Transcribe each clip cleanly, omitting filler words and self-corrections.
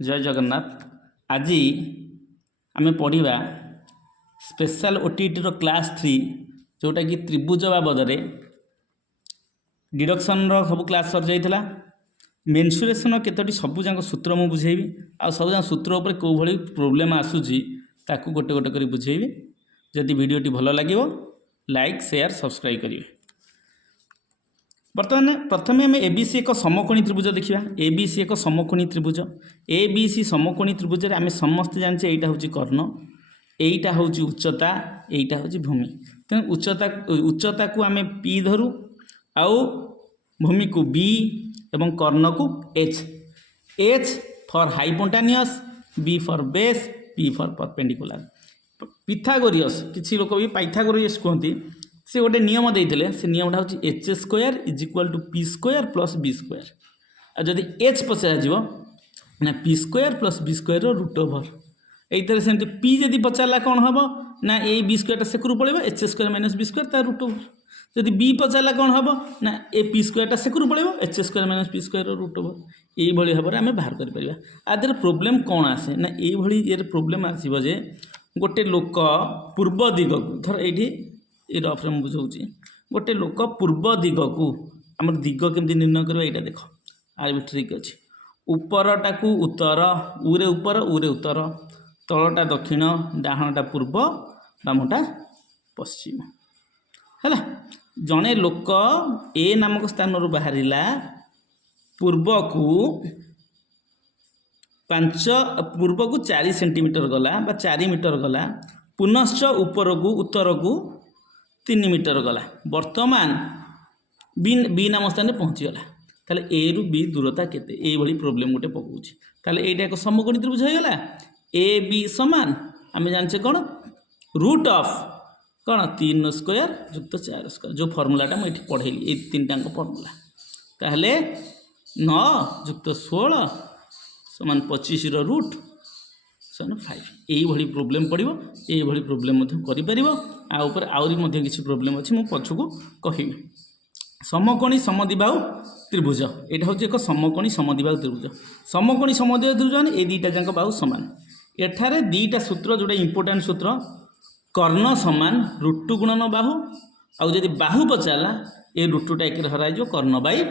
जय जगन्नाथ। आज आम पढ़ा स्पेशल ओटीटी रो क्लास 3 जोटा कि त्रिभुज बाबद डिडक्शन सब क्लास सर जाइला। मेन्सुरेशन केतोटी सब जाक सूत्र मु बुझेबी आ सब जाक सूत्र उपर को भली प्रोब्लेम आसूची ताकू गोटे गोटे करी बुझेबी। जदि वीडियोटी भल लगे लाइक शेयर सब्सक्राइब करिए। बर्तमान प्रथम आम एबीसी एक समकोणी त्रिभुज देखा। एबीसी एक समकोणी त्रिभुज। एबीसी समकोणी त्रिभुज आम समस्ते जाने यहाँ हूँ कर्ण, यहीटा हूँ उच्चता, यहीटा हूँ भूमि। तेणु उच्चता को आम पी धरू आउ भूमि को बी एवं कर्ण को H. H for hypotenuse, B for base, P for perpendicular. Pythagoras किसी लोक भी पाइथागोरियस कहते से गोटे नियम देते। से नियमटा हूँ H square is equal to P square plus B square. आ जदि एच पचार ना P square plus B square root over. ये सेमती पी जदि पचारा कौन हम ना ए बी स्क्वायर सेकरू पड़े H square minus B square तार रूट ओवर। जदि बी पचारा कौन हम ना ए पी स्क्वायर सेकरू पड़े H square minus P square root over. यही भाव में आम बाहर कर आदि प्रोब्लेम कौन आसे ना ये प्रोब्लेम आसो जे गोटे लोक पूर्व दिग को धर ये रफ्रे मुझे बुझाऊँ। गोटे लोक पूर्व दिग को आम दिग केमती निर्णय करवा यहाँ देख आर भी ट्रिक अच्छे। उपरटा को उत्तर, उरे उपर उरे उत्तर, तलटा दक्षिण, डाहाणटा पूर्व, बामटा पश्चिम है। जड़े लोक ए नामक स्थान बाहर पूर्व को 4 सेंटीमीटर गला 4 मीटर गला, पुनश्च ऊपर को उत्तर को 3 मीटर गला, वर्तमान बी नाम स्थान पहुँचीगला। ताले ए रु बी दूरता केते ये प्रोब्लेम गोटे पकाउछि। ताले एटा एक समकोणी त्रिभुज हो गला। ए बी समान आम जाने कौन रूट ऑफ कौन 3 स्क्वायर युक्त 4 स्क्वायर जो फर्मूलाटा मुझे पढ़ेली ये 3 टाक फर्मूला। ताहले 9 युक्त 16 समान 25 रूट समान 5। यही प्रोब्लेम पड़ो। यही प्रोब्लेम कर आउरी किसी प्रोब्लेम अच्छी मु पछकू कहबी। समकोणी समद्विबाहु त्रिभुज यहाँ हूँ एक समकोणी समद्विबाहु त्रिभुज। समकोणी समद्विबाहु त्रिभुज ये दुईटा जाक बाहु समान। एठारे दुईटा सूत्र जोटा इंपोर्टेंट सूत्र कर्ण समान रुटु गुणन बाहु। आउ जदि बाहु पचारा ये रुटुटा एक हर कर्ण बाई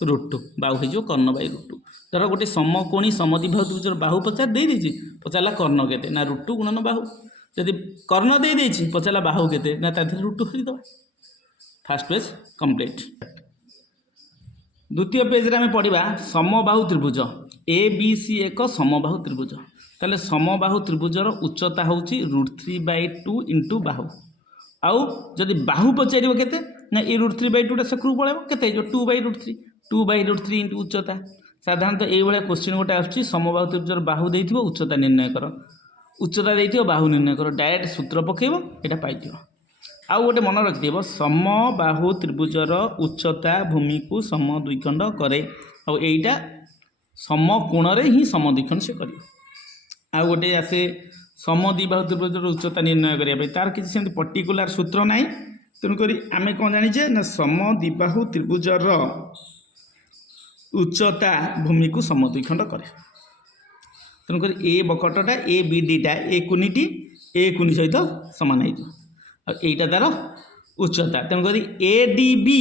रुटु बाहु हो कर्ण बाई रुटु। धर गोटे समकोणी समद्विबाहु त्रिभुज बाहु पचार देदेछि पचारा कर्ण केते ना रुटु गुणन बाहु। जदि कर्ण देदेछि पचारा बाहु केते ना ता रुटु हरिदबा। First page complete. द्वितीय पेज रे आम पढ़ा समबाहु त्रिभुज। ए बी सी एक समबाहु त्रिभुज। ताले समबाहु त्रिभुजर उच्चता हूँ √3/2 इंटू बाहु। आउ जदि बाहु पचार केते ना ये √3/2 सेकरू पड़े केते जो 2/√3 2/√3 इंटू उच्चता। साधारणतः ये क्वेश्चन गोटे आसुची समबाहु त्रिभुजर बाहु देइथिबो उच्चता निर्णय कर, उच्चता देइथिबो बाहु निर्णय कर, डायरेक्ट सूत्र पकेइबो एटा पाइथिबो। आउ गोटे मन रखिदेव समबाहु त्रिभुजर उच्चता भूमि को सम द्विखंड करे। आउ एटा समकोण रे ही सम द्विखंड से कर। आउ गोटे आसे समद्विबाहु त्रिभुजर उच्चता निर्णय करने तार किसी सेमती पर्टिकुलर सूत्र ना। तेणुक आम कौन जाने ना समद्विबाहु त्रिभुजर उच्चता भूमि को सम द्विखंड करे। तेणुक ए बकटटा ए बी डीटा ए कुनिटी ए कुनी सहित सामान हो यहीटा तार उच्चता। तेणुक ए डी बी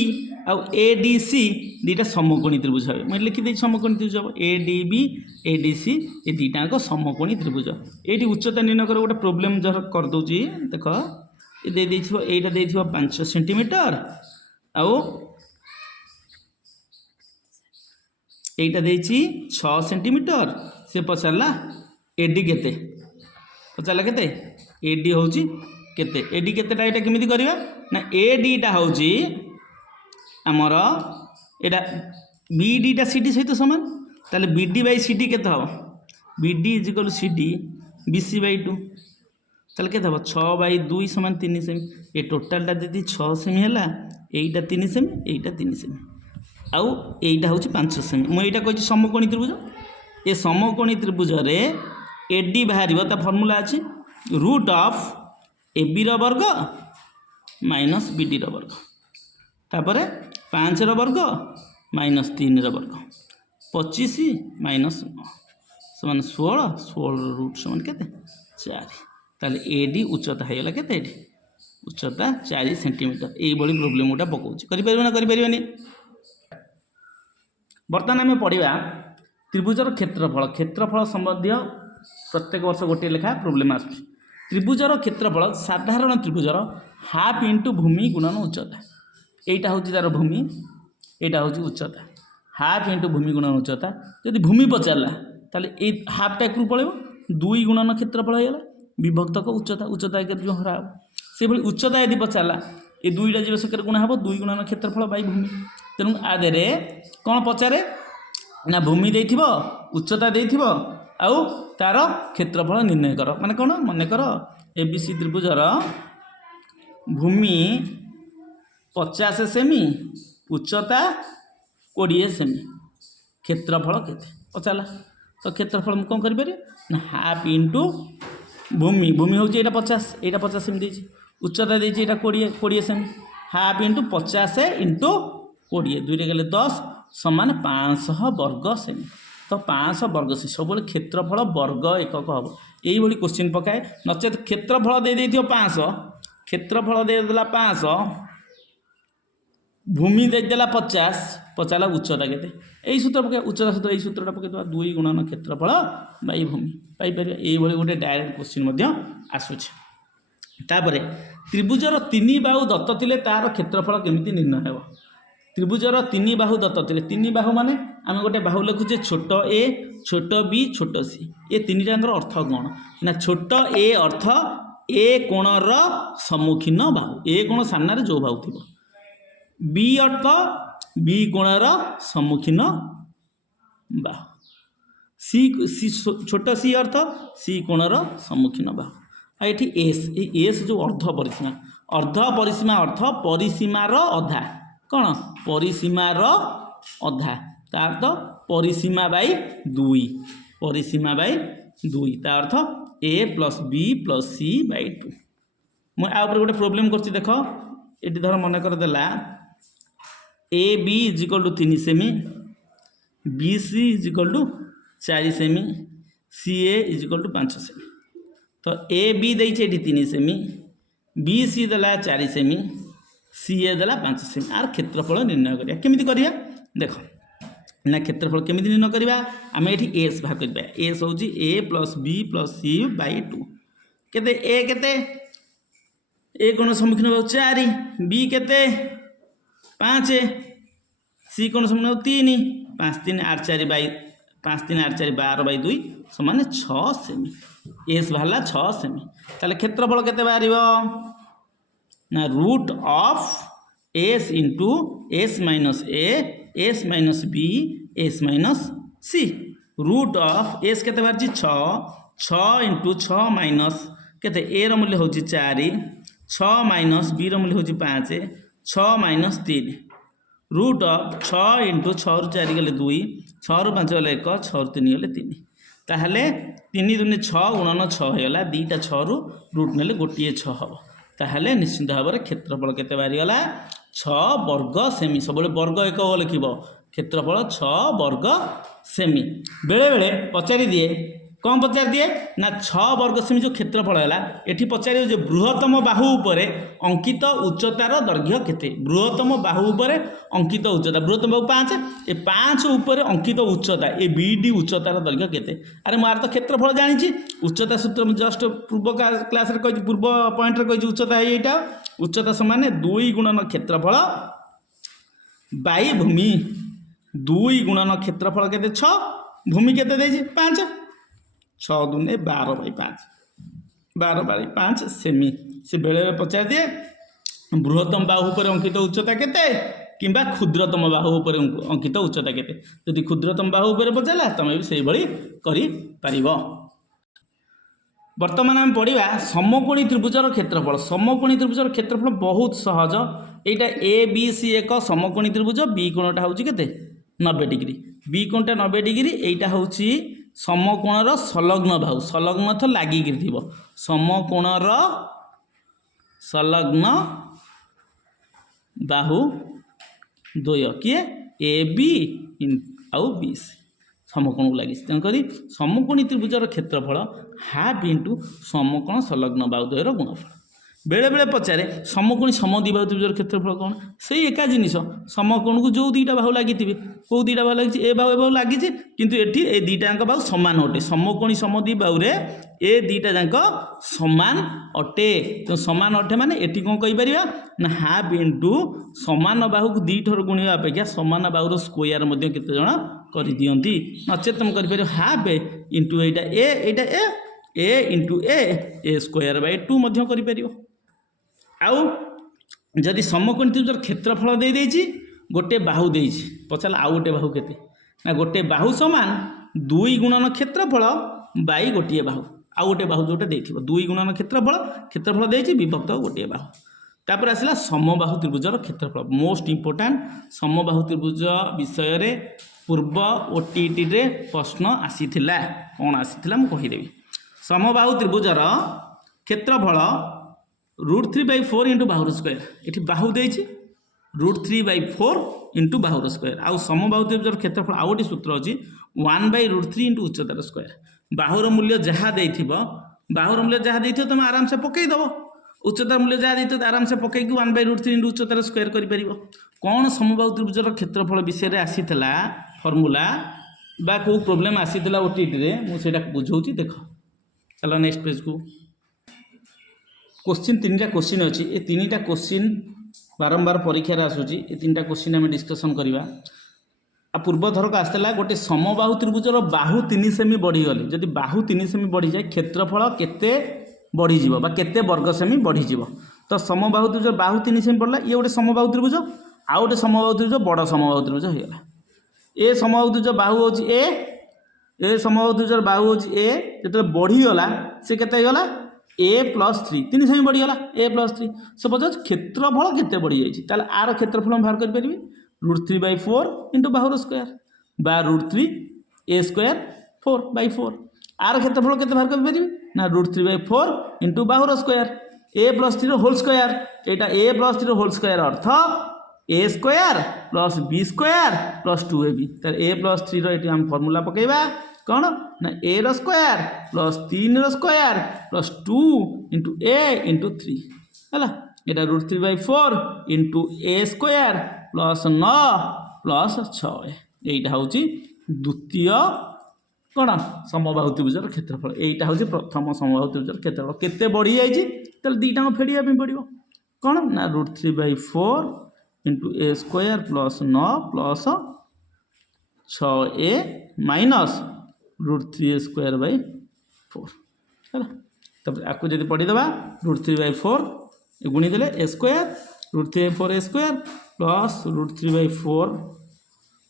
आउ ए डी सी दुईटा समकोणी त्रिभुज हे। मैं लिखिदे समकोणी त्रिभुज हम A D B A D C ये दुईटा समकोणी त्रिभुज। ये उच्चता निर्णय कर गोटे प्रोब्लेम जर करदे देख ये यहाँ 5 सेंटीमीटर आउ यहाँ 6 सेंटीमीटर। से पचारा एडी केते पचारा केते एडी हूँ केते एडी केतेटा यहाँ केमी करवा ना एडीटा हूँ आमर एटा बीडीटा सीडी सहित सामान। ताले बीडी बाई सीडी केते हम BD is equal CD BC by 2 ताले केते हम 6/2 समान 3 सेमी। ये टोटालटा दीदी 6 सेमी है यहीटा 3 सेमी यहीटा 3 सेमी आउ यहीटा हूँ 5 सेमी। मुझे कही समकोणी त्रिभुज। ये समकोणी त्रिभुज रे एडी बाहर फर्मूला अच्छी रूट ऑफ ए बी वर्ग माइनस बी डी वर्ग तापर 5 वर्ग माइनस 3 वर्ग 25 माइनस 9 समान 16 16 रूट समान केते 4 ताले एडी उच्चता होगा केते एडी उच्चता 4 सेंटीमीटर यही प्रोब्लेम गोटा पकाऊँ करें बर्तमान आम पढ़ा त्रिभुजर क्षेत्रफल क्षेत्रफल संबंधी प्रत्येक वर्ष गोटे लेखा प्रोब्लेम आस त्रिभुजर क्षेत्रफल साधारण त्रिभुजर हाफ इंटू भूमि गुणन उच्चता यहीटा हूँ तार भूमि यहाँ हूँ उच्चता हाफ इंटू भूमि गुणन उच्चता जदि भूमि पचारा ताले ये हाफटा एक पड़े 2 गुणन क्षेत्रफल होगा विभक्तक उच्चता उच्चता के हरा से भाई उच्चता यदि पचारा ये 2टा जीव सके गुणा हे 2 गुणन क्षेत्रफल बै भूमि तेणु आदे कौन पचारे ना भूमि दे उच्चता दे आउ तार क्षेत्रफल निर्णय कर माने कौन मन कर एबीसी त्रिभुजर भूमि 50 सेमी उच्चता 20 सेमी क्षेत्रफल केते पचारा तो क्षेत्रफल मुझे कौन करें ना हाफ इंटू भूमि भूमि हूँ यहाँ 50 सेमी देती उच्चता देती 20 सेमी हाफ इंटू 50 इंटू 20 2 गले 10 समान 500 वर्ग सेमी तो 500 वर्ग सेमी सब क्षेत्रफल वर्ग एकक हम यही क्वेश्चन पकाए नचेत क्षेत्रफल दे 500 क्षेत्रफल देदेला 500 भूमि देदेला 50 पचारा उच्चता केते यही सूत्र पकाए उच्चता सूत्र यही सूत्रटा पकईद 2 गुणन क्षेत्रफल बै भूमि पाइपर यही गोटे डायरेक्ट क्वेश्चन आसूपर त्रिभुजर 3 बाहु दत्त थिले तार क्षेत्रफल केमिति निर्णय हेब त्रिभुजर 3 बाहु दत्त थिले 3 बाहु माने आम गोटे बाहु लिखुचे छोट ए छोट बी छोट सी ये 3 टांगर अर्थ कौन ना छोट ए अर्थ ए कोणर सम्मुखीन बाहु ए कोण सामने जो बाहु थी बी अर्थ बी कोणर सम्मुखीन बाहु सी छोट सी अर्थ सी कोणर सम्मुखीन बाहु ये एस जो अर्ध परिसीमा अर्थ परिसीमार अधा कौन परिसीमार अधा तार तो परिसीमा बै 2 परिसीमा बै 2 तार अर्थ A plus B plus C बै 2 मुझे गोटे प्रोब्लेम कर देख ये धर मन करदेला A B is equal to 3 semi B C is equal to 4 semi C A is equal to 5 semi तो ए बी देछे 3 सेमी बी सी देला 4 सेमी सी ए देला 5 सेमी आर क्षेत्रफल निर्णय करिया केमिति करिया देख ना क्षेत्रफल केमिति निर्णय करिया आम ये एस बाहर करिया एस हूँ ए प्लस बी प्लस सी बै 2 केते ए केते ए कोण सम्मुखीन हो 4 बी केते 5 सी कोण सम्मुखीन हो 3 5 3 8 4 बै 5 3 8 4 12 बै 2 समान 6 सेमी एस बाहर 6 सेमी ताले क्षेत्रफल केते बाहरिबो ना root of S into S minus B S minus C root of S केते बाहर 6 इंटू 6 माइनस केते ए रो मूल्य होची 4 6 माइनस बी रो मूल्य होची 5 6 माइनस 3 रूट ऑफ 6 इंटू 6 रु 4 गले 2 6 रु 5 गले 1 6 रु 3 गले 3 ताहले 3 दूनी 6 गुणन 6 होगा 2टा 6 रु रूट नेले गोटे 6 हम ताहले निश्चित भाव में क्षेत्रफल केते बाहरीगला 6 वर्ग सेमी सब वर्ग एक लिख क्षेत्रफल 6 वर्ग सेमी बेले बेले पचारि दिए कौन पचार दिए ना 6 वर्ग सेमी जो क्षेत्रफल है ये पचार जो बृहत्तम बाहु उपरे अंकित उच्चतार दैर्घ्य केते बृहत्तम बाहु उपरे अंकित उच्चता बृहत्तम बाहु 5 ये 5 उपरे अंकित उच्चता ये बीडी उच्चतार दैर्घ्य केते अरे मार तो क्षेत्रफल जानी उच्चता सूत्र जस्ट पूर्व क्लास कही पूर्व पॉइंट कही उच्चता है यहाँ उच्चता समान 2 गुणन क्षेत्रफल बै भूमि 2 गुणन क्षेत्रफल केते 6 भूमि केते देछि 5 6 दूने 12 बै 5 12 बै 5 सेमी से बेले पचार दिए बृहत्तम बाहु पर अंकित उच्चता केते किंबा क्षुद्रतम बाहु पर अंकित उच्चता केते यदि क्षुद्रतम बाहु पर पचारा तुम भी से भली करि परिबो। वर्तमान आम पढ़ा समकोणी त्रिभुजर क्षेत्रफल बहुत सहज यहाँ ए बी सी एक समकोणी त्रिभुज बी कोणटा हूँ के 90 डिग्री बी कोणटा 90 डिग्री यहाँ हूँ समकोणर संलग्न बाहु संलग्न तो लगिक समकोणर संलग्न बाहु द्वय किए ए बी आउ बी सी समकोण को लगी तेणुक समकोणी त्रिभुजर क्षेत्रफल हाफ इंटू समकोण संलग्न बाहुद्वयर गुणफल बेले बेले पचारे समकोणी समद्विबाहु त्रिभुजर क्षेत्रफल कौन से एका जिनिस समकोण को जो दुईटा बाहु लगी कौ दुईटा बाहु लगी ए बाहु लगी किंतु एठी ए दुईटा बाहु सामान अटे समकोणी समद्विबाहु रे ए दुईटा जाक सामान अटे तो सामान अटे माने एठी कौन कहि परिबा ना हाफ इंटू समान बाहु को दी थर गुणिया अपेक्षा समान बाहुर स्क्वायर मध्ये केते जण करि दियंती नचेत तुम करि परिबो half into Etah A into A square by 2 मध्ये करि परिबो आउ जदि समकोणी त्रिभुजर क्षेत्रफल दे देछि गोटे बाहु देछि पचाला आउ गोटे बाहु केते ना गोटे बाहु समान 2 गुणन क्षेत्रफल बाई गोटे बाहु आउ गोटे बाहु जोटा देथिबो 2 गुणन क्षेत्रफल देछि विभक्त गोटे बाहु तापर आसला समबाहु त्रिभुजर क्षेत्रफल मोस्ट इंपोर्टेंट समबाहु त्रिभुज विषय रे पूर्व ओटीटी रे प्रश्न आसीथिला कोन आसीथिला म कहि देबी समबाहु त्रिभुजर क्षेत्रफल √3/4 इंटू बाहुर स्क्वायर ये बाहु देछि √3/4 इंटू बाहुर स्क्वायर आउ समबाहु त्रिभुजर क्षेत्रफल आउ गोटे सूत्र अछि 1/√3 इंटू उच्चतार स्क्वायर बाहुर मूल्य जहाँ देथिबो बाहुर मूल्य जहाँ देथिबो तुम आराम से पकई दबो उच्चतार मूल्य जहाँ देथिबो आराम से पकई कि 1/√3 इंटू उच्चतार स्क्वायर करि परिबो कोन समबाहु त्रिभुजर क्षेत्रफल विषय रे आसीथिला फार्मूला बा को प्रॉब्लम आसीथिला ओटीटी रे मु सेटा बुझौची देखो चलो नेक्स्ट पेज को क्वेश्चन 3टा क्वेश्चन अच्छी ये 3टा क्वेश्चन बारंबार परीक्षार आसूची ये 3टा क्वेश्चन आम डिस्कसन करवा आ पूर्व थरक आसला गोटे समबाहु त्रिभुजर बाहु 3 सेमी बढ़ीगले जदि बाहु 3 सेमी बढ़ी जाए क्षेत्रफल केते बढ़ीज केते वर्ग सेमी बढ़ीज तो समबाहु त्रिभुजर बाहु 3 सेमी बढ़ला ये गोटे समबाहु त्रिभुज आउ गोटे समबाहु त्रिभुज बड़ समबाहु त्रिभुज होगा ए समबाहु त्रिभुज बाहु होची ए समबाहु त्रिभुजर बाहु होची ए जो बढ़ीगला से केते गला a+3 3 सेमी बढ़ीगला a+3 सपोज क्षेत्रफल केते बढ़ी जाइए ताले आर क्षेत्रफल हम बाहर कर परिबे √3/4 इंटू बाहुर स्क्वायर बा √3a² 4/4 आर क्षेत्रफल केते बाहर कर परिबे ना √3/4 इंटू बाहुर स्क्वायर a+3 होल स्क्वायर एटा a+3 होल स्क्वायर अर्थ a² + b² + 2ab ताले a+3 रो एटी हम फार्मूला पकेबा कौन ना a रो स्क्वायर प्लस 3 रो square plus 2 into a into 3 है एटा √3/4 इंटू a² प्लस 9 प्लस 6 यहीटा हूँ द्वितीय कौन समबाहु त्रिभुजर क्षेत्रफल यहीटा हूँ प्रथम समबाहु त्रिभुजर क्षेत्रफल केते बढ़ी जाइए ताले दीटा फेड़िया पड़ो कौन ना √3/4 into a² plus 9 plus 6a minus √3a²/4 है तब आपको जब पढ़ीदे √3/4 गुणीदे a² √3/4 plus √3/4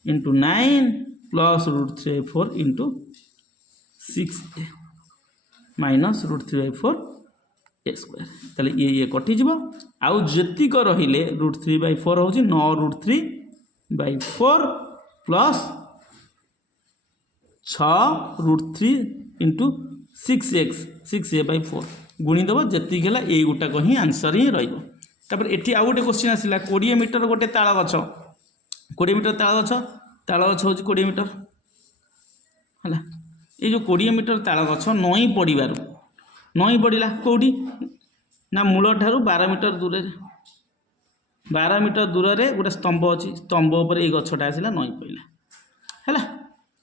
into 9 plus √3/4 into 6a minus √3/4 a² ताले ये कटिज आउ जेतिक रहिले √3/4 हूँ 9√3/4 प्लस 6√3 इंटू 6a/4 गुणीदेव जी है ये गोटाक ही आंसर ही रही एटी आउ गोटे क्वेश्चन आसला 20 मीटर गोटे ताल गछ 20 मीटर ताल गछ हूँ 20 मीटर है ये जो 20 मीटर ताल गछ नई पड़ा कौटी ना मूल ठारू 12 मीटर दूर 12 मीटर दूर से गोटे स्तंभ अच्छी स्तंभ उपर ये गछटा आसला नई पड़ा है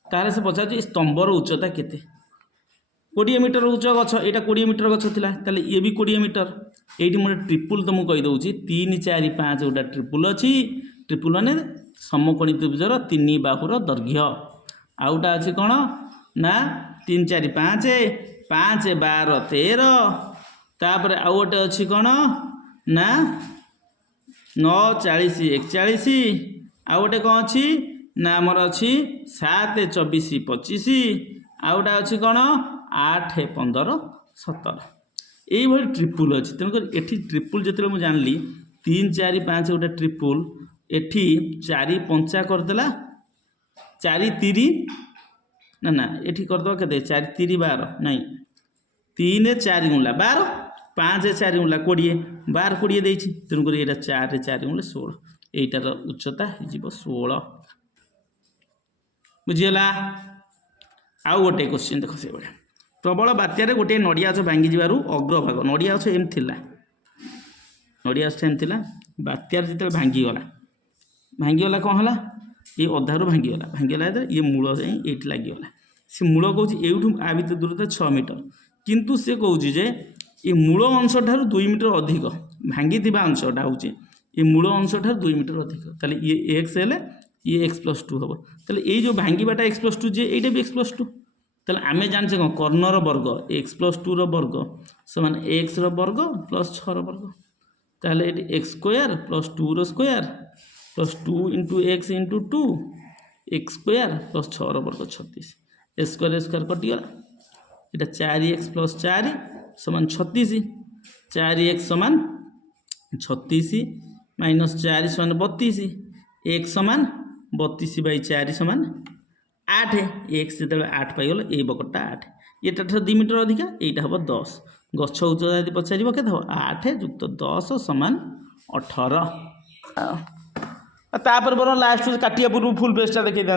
तार से पचार स्तंभर उच्चता केते 20 मीटर उच्च गछ यहाँ 20 मीटर गछ थिला ताले ये भी 20 मीटर ये मुझे ट्रिपुल तुमको कहीदे 3 4 5 गोटा ट्रिपुल अच्छी ट्रिपुल मैंने समकोणी त्रिभुजर 3 बाहुर दैर्घ्य आउटा अच्छी कौन ना 3 4 5 5 12 13 तापर आउ गोटे अच्छी कौन ना 9 40 41 आउ गोटे कौन अच्छी ना आमर अच्छी 7 24 25 आउटा अच्छी कौन 8 15 17 ये ट्रिपुल अच्छी तेणुक ये ट्रिपुल जो मुझे जानली 3 4 5 गोटे ट्रिपुल एठी 4 5 करदेला 4 3 ना ना ये करदे के 4 3 12 नहीं 3 4 गुणला 12 5 4 गुणला 20 12 20 देती तेणुक ये 4 4 गुणले 16 यहीटार उच्चता हो 16 बुझीगला आउ गोटे क्वेश्चन देख से भाया प्रबल बात्यार गोटे नड़िया गछ भांगी जबार अग्रभाग नड़िया गछ एमती थिला नड़िया गछ एमती थिला बात्यार जिते भांगीगला कौन है ये अधारू भांगीगला ये मूल जाए ये लगिगला से मूल कौच एठू आ भर दूरता 6 मीटर किंतु से कौच जे ये मूल अंश ठार 2 मीटर अधिक भांगी अंशटा हूँ ये मूल अंश ठार 2 मीटर अधिक ताले ये एक्स हेले ये x+2 हम ताले ये जो भांगीबाटा x+2 जे ये भी x+2 ताले आम जाने कौन कर्णर वर्ग x+2 वर्ग समान x वर्ग प्लस 6 वर्ग ताले x² plus 2 square plus 2 into x into 2 x² plus 6 वर्ग 36 स्क्वायर स्क्वायर कटिगला यहाँ 4x प्लस 4 समान 36 4x समान 36 माइनस 4 समान 32 x समान 32/4 समान 8 x जो 8 पाइगल ये बकटा 8 ये 2 मीटर अधिका यहाँ हम 10 गछ उच्चता यदि पचार के 8 जुक्त 10 समान 18 तापर बर लास्ट काटिया पूर्व फुल पेजटा देखी था।